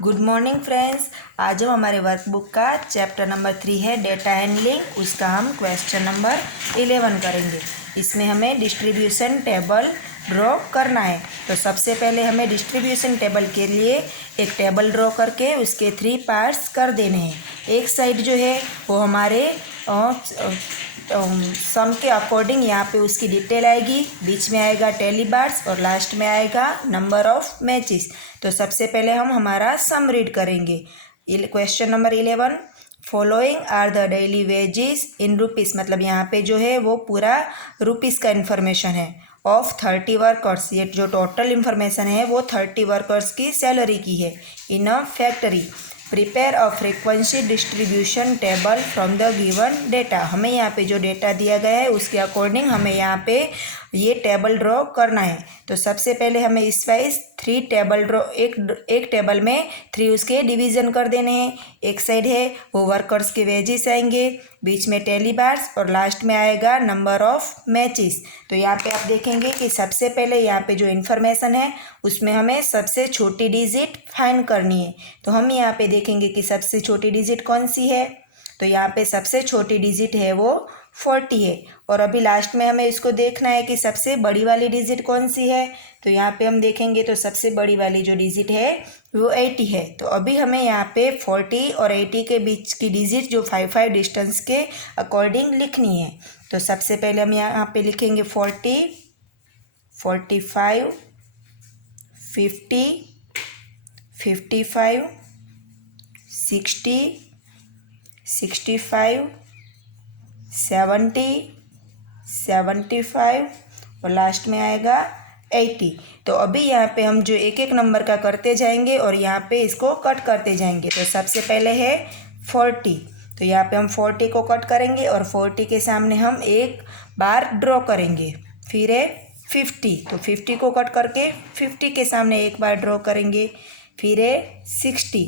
Good morning friends. आज हम हमारे वर्कबुक का चैप्टर नंबर 3 है डेटा हैंडलिंग, उसका हम क्वेश्चन नंबर 11 करेंगे। इसमें हमें डिस्ट्रीब्यूशन टेबल ड्रॉ करना है। तो सबसे पहले हमें डिस्ट्रीब्यूशन टेबल के लिए एक टेबल ड्रॉ करके उसके 3 पार्ट्स कर देने हैं। एक साइड जो है वो हमारे सम के अकॉर्डिंग यहाँ पे उसकी डिटेल आएगी, बीच में आएगा टेली बार्स और लास्ट में आएगा नंबर ऑफ मैचेस। तो सबसे पहले हम हमारा सम रीड करेंगे। Question number 11, following are the daily wages in rupees, मतलब यहाँ पे जो है वो पूरा रुपीज़ का इन्फॉर्मेशन है। ऑफ 30 वर्कर्स, ये जो टोटल इन्फॉर्मेशन है वो 30 वर्कर्स की सैलरी की है। In a factory prepare a frequency distribution table from the given data, हमें यहाँ पे जो डेटा दिया गया है उसके अकॉर्डिंग हमें यहाँ पे ये टेबल ड्रॉ करना है। तो सबसे पहले हमें इस वाइज 3 टेबल ड्रॉ, एक टेबल में 3 उसके डिवीज़न कर देने हैं। एक साइड है वो वर्कर्स के वेजेस आएंगे, बीच में टेली बार्स और लास्ट में आएगा नंबर ऑफ मैचेस। तो यहाँ पे आप देखेंगे कि सबसे पहले यहाँ पे जो इन्फॉर्मेशन है उसमें हमें सबसे छोटी डिजिट फाइंड करनी है। तो हम यहाँ पे देखेंगे कि सबसे छोटी डिजिट कौन सी है। तो यहाँ पे सबसे छोटी डिजिट है वो 40 है। और अभी लास्ट में हमें इसको देखना है कि सबसे बड़ी वाली डिजिट कौन सी है। तो यहाँ पे हम देखेंगे तो सबसे बड़ी वाली जो डिजिट है वो 80 है। तो अभी हमें यहाँ पे 40 और 80 के बीच की डिजिट जो 5 डिस्टेंस के अकॉर्डिंग लिखनी है। तो सबसे पहले हम यहाँ पे लिखेंगे 40, 45, 50, 55, 60, 65, 70, 75 और लास्ट में आएगा 80। तो अभी यहाँ पे हम जो एक एक नंबर का करते जाएंगे और यहाँ पे इसको कट करते जाएंगे। तो सबसे पहले है 40, तो यहाँ पे हम 40 को कट करेंगे और 40 के सामने हम एक बार ड्रॉ करेंगे। फिर है 50, तो 50 को कट करके 50 के सामने एक बार ड्रॉ करेंगे। फिर है 60,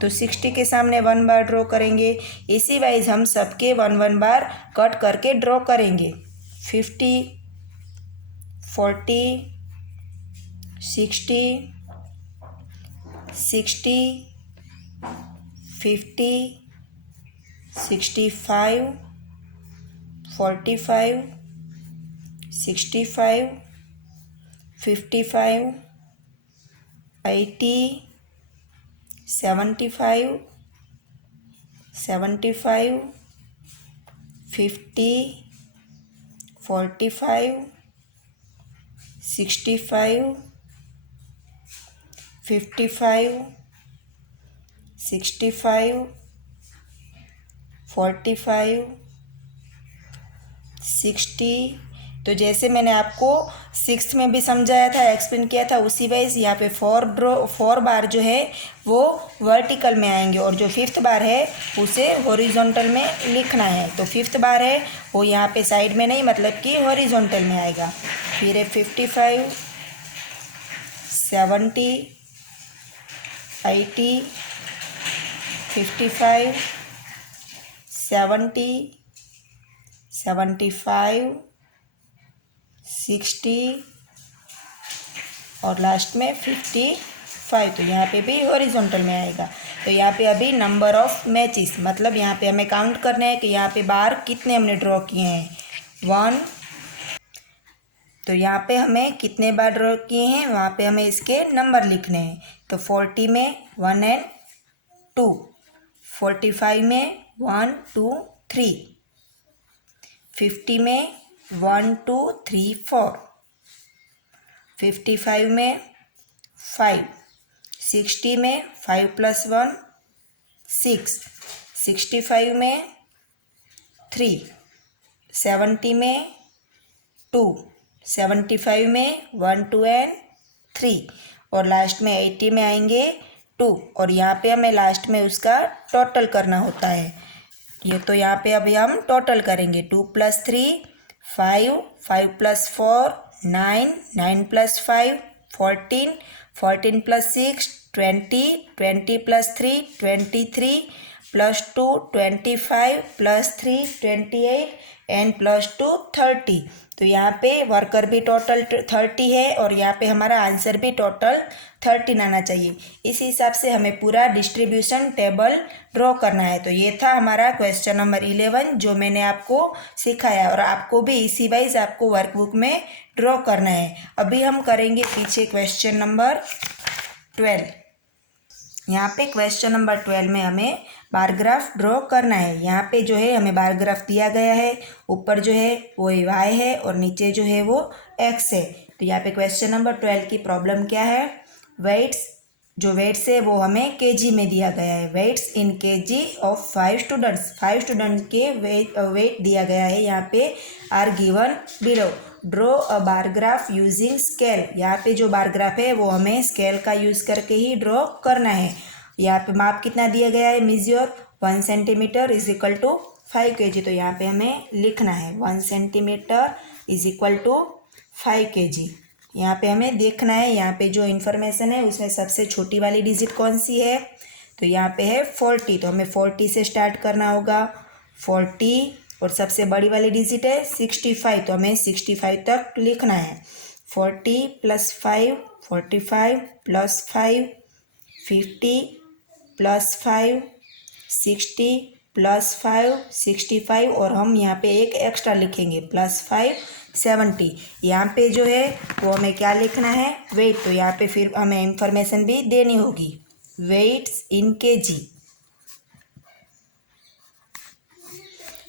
तो 60 के सामने 1 बार ड्रॉ करेंगे। इसी वाइज हम सबके 1 बार कट करके ड्रॉ करेंगे। 50, 40, 60, 60, 50, 65, 45, 65, 55, 80, 75, 75, 50, 45, 65, 55, 65, 45, 60। तो जैसे मैंने आपको 6th में भी समझाया था, एक्सप्लेन किया था, उसी वाइज यहाँ पे 4 बार जो है वो वर्टिकल में आएंगे और जो 5th बार है उसे हॉरिजॉन्टल में लिखना है। तो 5th बार है वो यहाँ पे साइड में नहीं, मतलब कि हॉरिजॉन्टल में आएगा। फिर है 55, 70, 80, 55, 70, 75, 60 और लास्ट में 55। तो यहाँ पे भी हॉरिजॉन्टल में आएगा। तो यहाँ पे अभी नंबर ऑफ मैचेस, मतलब यहाँ पे हमें काउंट करना है कि यहाँ पे बार कितने हमने ड्रॉ किए हैं। 1, तो यहाँ पे हमें कितने बार ड्रॉ किए हैं वहाँ पे हमें इसके नंबर लिखने हैं। तो 40 में 1 and 2, 45 में 1, 2, 3, 50 में 1, 2, 3, 4, 55 में 5, 60 में 5 + 1 6, 65 में 3, 70 में 2, 75 में 1, 2 and 3 और लास्ट में 80 में आएंगे 2। और यहाँ पे हमें लास्ट में उसका टोटल करना होता है। ये तो यहाँ पे अभी हम टोटल करेंगे। 2 + 3 5, 5 + 4 9, 9 + 5 14, 14 + 6 20, 20 + 3 23, +2 25 +3 28 एंड +2 30। तो यहाँ पे वर्कर भी टोटल 30 है और यहाँ पे हमारा आंसर भी टोटल 13 आना चाहिए। इस हिसाब से हमें पूरा डिस्ट्रीब्यूशन टेबल ड्रॉ करना है। तो ये था हमारा क्वेश्चन नंबर 11 जो मैंने आपको सिखाया और आपको भी इसी वाइज आपको वर्कबुक में ड्रॉ करना है। अभी हम करेंगे पीछे क्वेश्चन नंबर 12। यहाँ पे क्वेश्चन नंबर 12 में हमें बार ग्राफ ड्रॉ करना है। यहाँ पे जो है हमें बार ग्राफ दिया गया है, ऊपर जो है वो y है और नीचे जो है वो x है। तो यहाँ पे क्वेश्चन नंबर 12 की प्रॉब्लम क्या है, वेट्स है वो हमें केजी में दिया गया है। Weights in kg of 5 students, 5 student के वेट दिया गया है। यहाँ पे are given below. Draw a bar graph using scale. यहाँ पे जो बार ग्राफ है वो हमें स्केल का यूज़ करके ही ड्रॉ करना है। यहाँ पे माप कितना दिया गया है, measure 1 centimetre is equal to 5 kg। तो यहाँ पे हमें लिखना है 1 centimetre is equal to 5 kg। यहाँ पे हमें देखना है, यहाँ पे जो इन्फॉर्मेशन है उसमें सबसे छोटी वाली डिजिट कौन सी है, तो यहाँ पे है 40। तो हमें 40 से स्टार्ट करना होगा, 40 और सबसे बड़ी वाली डिजिट है 65। तो हमें 65 तक लिखना है। 40 + 5 45 + 5 50 + 5 60 + 5 65 और हम यहाँ पे एक एक्स्ट्रा लिखेंगे +5 70। यहाँ पे जो है वो हमें क्या लिखना है, वेट। तो यहाँ पे फिर हमें इंफॉर्मेशन भी देनी होगी, वेट्स इन केजी।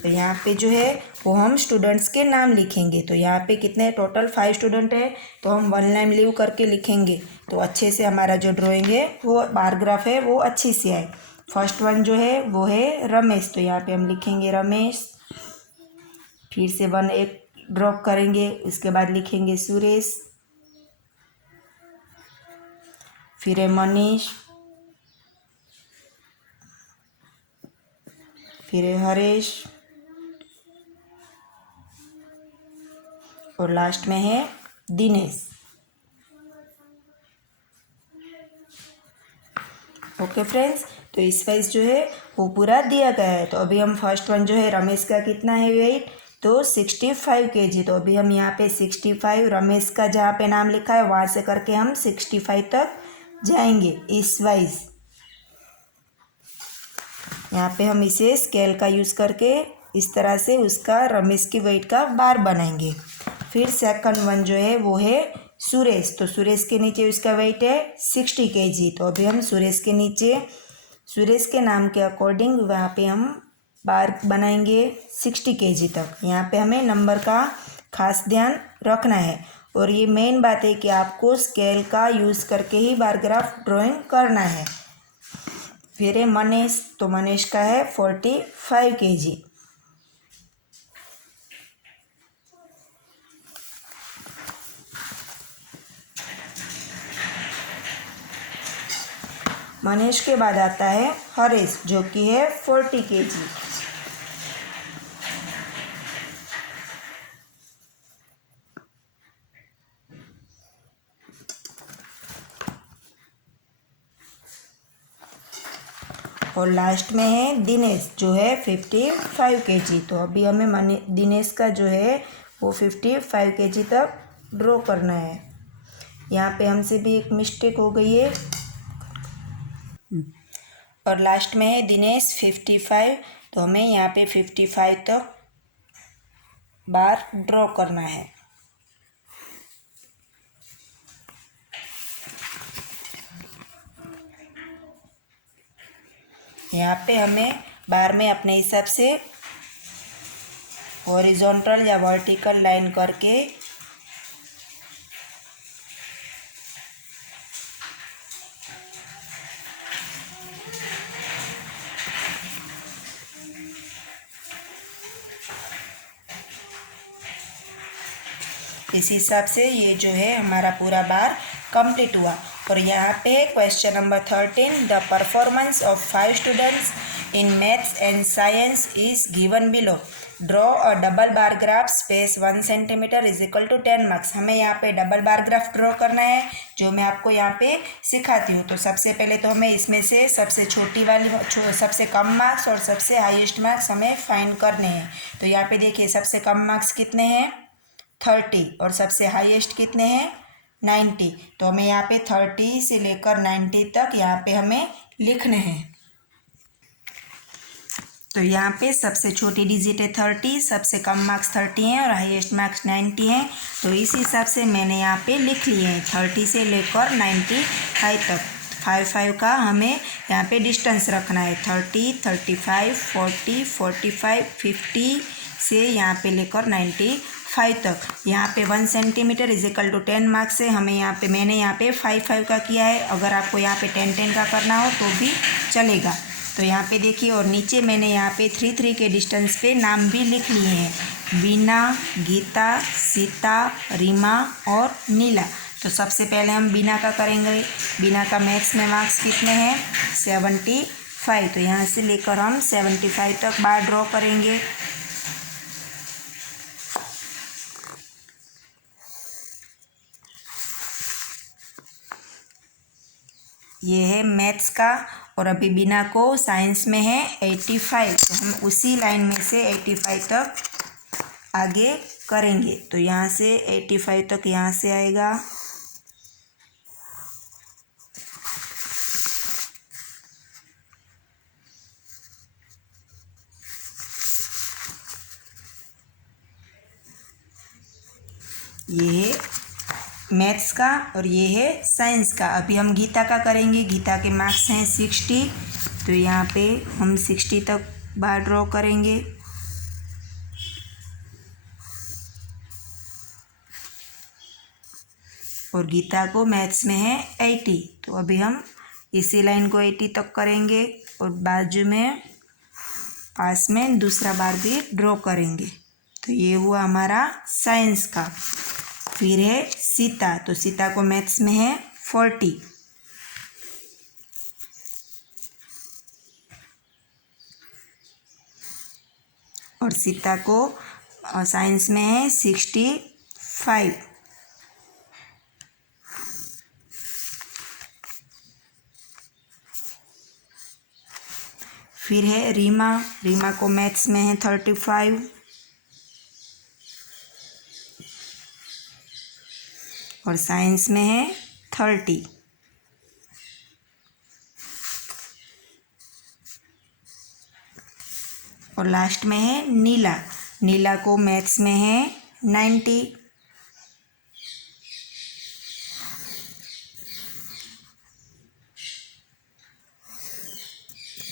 तो यहाँ पे जो है वो हम स्टूडेंट्स के नाम लिखेंगे। तो यहाँ पे कितने टोटल 5 स्टूडेंट है, तो हम 1 लाइन लीव करके लिखेंगे तो अच्छे से हमारा जो ड्राइंग है वो बार ग्राफ है वो अच्छी से आए। फर्स्ट वन जो है वो है रमेश। तो यहाँ पे हम लिखेंगे रमेश, फिर से 1 एक ड्रॉप करेंगे, उसके बाद लिखेंगे सुरेश, फिर है मनीष, फिर है हरेश और लास्ट में है दिनेश। ओके फ्रेंड्स, तो इस वाइज जो है वो पूरा दिया गया है। तो अभी हम फर्स्ट वन जो है रमेश का कितना है वेट, तो 65 kg। तो अभी हम यहाँ पे 65 रमेश का जहाँ पे नाम लिखा है वहाँ से करके हम 65 तक जाएंगे इस वाइज। यहाँ पे हम इसे स्केल का यूज़ करके इस तरह से उसका रमेश की वेट का बार बनाएंगे। फिर सेकंड वन जो है वो है सुरेश। तो सुरेश के नीचे उसका वेट है 60 kg। तो अभी हम सुरेश के नीचे सुरेश के नाम के अकॉर्डिंग वहाँ पे हम बार बनाएंगे 60 kg तक। यहाँ पे हमें नंबर का खास ध्यान रखना है और ये मेन बात है कि आपको स्केल का यूज़ करके ही बार ग्राफ ड्राइंग करना है। फिर है मनीष। तो मनीष का है 45 kg। मनीष के बाद आता है हरेश जो कि है 40 kg। और लास्ट में है दिनेश जो है 55 kg। तो अभी हमें दिनेश का जो है वो 55 kg तक ड्रॉ करना है। यहाँ पे हमसे भी एक मिस्टेक हो गई है और लास्ट में है दिनेश 55। तो हमें यहाँ पे 55 तक बार ड्रॉ करना है। यहाँ पे हमें बार में अपने हिसाब से हॉरिजॉन्टल या वर्टिकल लाइन करके इस हिसाब से ये जो है हमारा पूरा बार कंप्लीट हुआ। और यहाँ पे question number 13, the performance of 5 students in maths and science is given below. Draw a double bar graph space 1 centimetre is equal to 10 marks. हमें यहाँ पे डबल बार ग्राफ ड्रॉ करना है, जो मैं आपको यहाँ पे सिखाती हूँ। तो सबसे पहले तो हमें इसमें से सबसे छोटी वाली सबसे कम मार्क्स और सबसे हाईएस्ट मार्क्स हमें फाइंड करने हैं। तो यहाँ पे देखिए सबसे कम मार्क्स कितने हैं 30 और सबसे हाईएस्ट कितने हैं 90। तो हमें यहाँ पे 30 से लेकर 90 तक यहाँ पे हमें लिखने हैं। तो यहाँ पे सबसे छोटी डिजिट है 30, सबसे कम मार्क्स 30 हैं और हाईएस्ट मार्क्स 90 हैं। तो इस हिसाब से मैंने यहाँ पे लिख लिए हैं 30 से लेकर 95 तक। 5 का हमें यहाँ पे डिस्टेंस रखना है 30, 35, 40, 45, 50 से यहाँ पे लेकर 95 तक। यहाँ पे 1 centimetre is equal to 10 marks है। हमें यहाँ पे मैंने यहाँ पे 5 का किया है। अगर आपको यहाँ पे 10 का करना हो तो भी चलेगा। तो यहाँ पे देखिए और नीचे मैंने यहाँ पे 3 के डिस्टेंस पे नाम भी लिख लिए हैं, बीना, गीता, सीता, रीमा और नीला। तो सबसे पहले हम बीना का करेंगे। बीना का मैथ्स में मार्क्स कितने हैं 75। तो यहाँ से लेकर हम 75 तक बार ड्रॉ करेंगे। ये है मैथ्स का और अभी बीना को साइंस में है 85। तो हम उसी लाइन में से 85 तक आगे करेंगे। तो यहाँ से 85 तक यहाँ से आएगा। ये है मैथ्स का और ये है साइंस का। अभी हम गीता का करेंगे। गीता के मार्क्स हैं 60। तो यहाँ पे हम 60 तक बार ड्रॉ करेंगे। और गीता को मैथ्स में है 80। तो अभी हम इसी लाइन को 80 तक करेंगे और बाजू में पास में दूसरा बार भी ड्रॉ करेंगे। तो ये हुआ हमारा साइंस का। फिर है सीता। तो सीता को मैथ्स में है 40। और सीता को साइंस में है 65। फिर है रीमा। रीमा को मैथ्स में है 35। और साइंस में है 30। और लास्ट में है नीला। नीला को मैथ्स में है 90।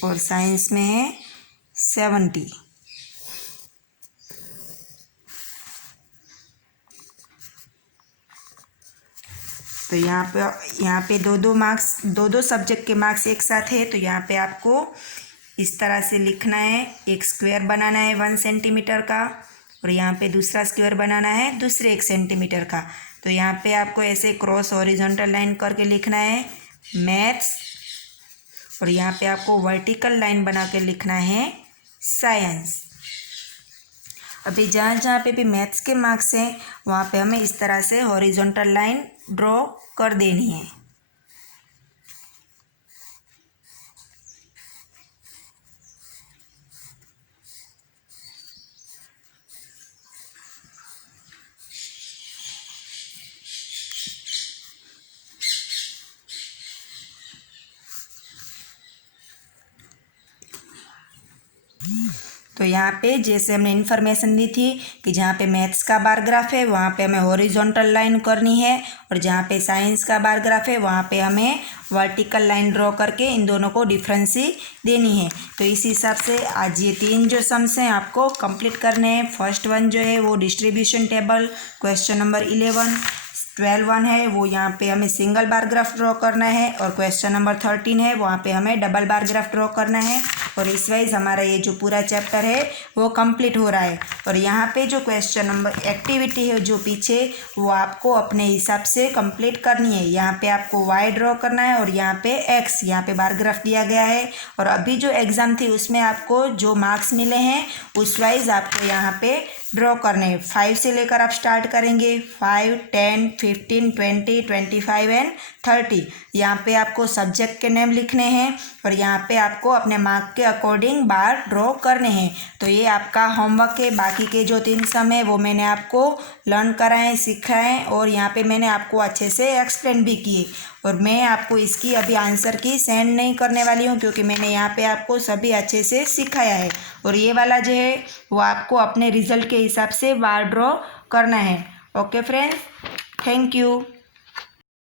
और साइंस में है 70। तो यहाँ पे दो दो सब्जेक्ट के मार्क्स एक साथ है। तो यहाँ पे आपको इस तरह से लिखना है। एक स्क्वायर बनाना है 1 सेंटीमीटर का और यहाँ पे दूसरा स्क्वायर बनाना है दूसरे 1 सेंटीमीटर का। तो यहाँ पे आपको ऐसे क्रॉस हॉरिजॉन्टल लाइन करके लिखना है मैथ्स और यहाँ पे आपको वर्टिकल लाइन बना के लिखना है साइंस। अभी जहाँ जहाँ पे भी मैथ्स के मार्क्स हैं वहाँ पे हमें इस तरह से हॉरिजॉन्टल लाइन ड्रॉ कर देनी है। तो यहाँ पे जैसे हमने इन्फॉर्मेशन दी थी कि जहाँ पे मैथ्स का बार ग्राफ है वहाँ पे हमें हॉरिजॉन्टल लाइन करनी है और जहाँ पे साइंस का बार ग्राफ है वहाँ पे हमें वर्टिकल लाइन ड्रॉ करके इन दोनों को डिफरेंसी देनी है। तो इस हिसाब से आज ये 3 जो सम्स हैं आपको कंप्लीट करने हैं। फर्स्ट वन जो है वो distribution table question number 12 one है वो यहाँ पे हमें सिंगल बार ग्राफ ड्रॉ करना है और क्वेश्चन नंबर 13 है वहाँ पे हमें डबल बार ग्राफ ड्रॉ करना है। और इस वाइज हमारा ये जो पूरा चैप्टर है वो कंप्लीट हो रहा है। और यहाँ पे जो क्वेश्चन नंबर एक्टिविटी है जो पीछे, वो आपको अपने हिसाब से कंप्लीट करनी है। यहाँ पे आपको वाई ड्रॉ करना है और यहाँ पे एक्स, यहाँ पे बार ग्राफ दिया गया है। और अभी जो एग्ज़ाम थी उसमें आपको जो मार्क्स मिले हैं उस वाइज आपको यहाँ पे ड्रॉ करने हैं। 5 से लेकर आप स्टार्ट करेंगे, 5, 10, 15, 20, 25 एंड 30। यहाँ पे आपको सब्जेक्ट के नेम लिखने हैं और यहाँ पे आपको अपने मार्क के अकॉर्डिंग बार ड्रॉ करने हैं। तो ये आपका होमवर्क है। बाकी के जो 3 सम है वो मैंने आपको लर्न कराएं, सिखाएं और यहाँ पे मैंने आपको अच्छे से एक्सप्लेन भी किए। और मैं आपको इसकी अभी आंसर की सेंड नहीं करने वाली हूँ क्योंकि मैंने यहाँ पे आपको सभी अच्छे से सिखाया है। और ये वाला जो है वो आपको अपने रिजल्ट के हिसाब से बार ड्रॉ करना है। Okay friends, thank you.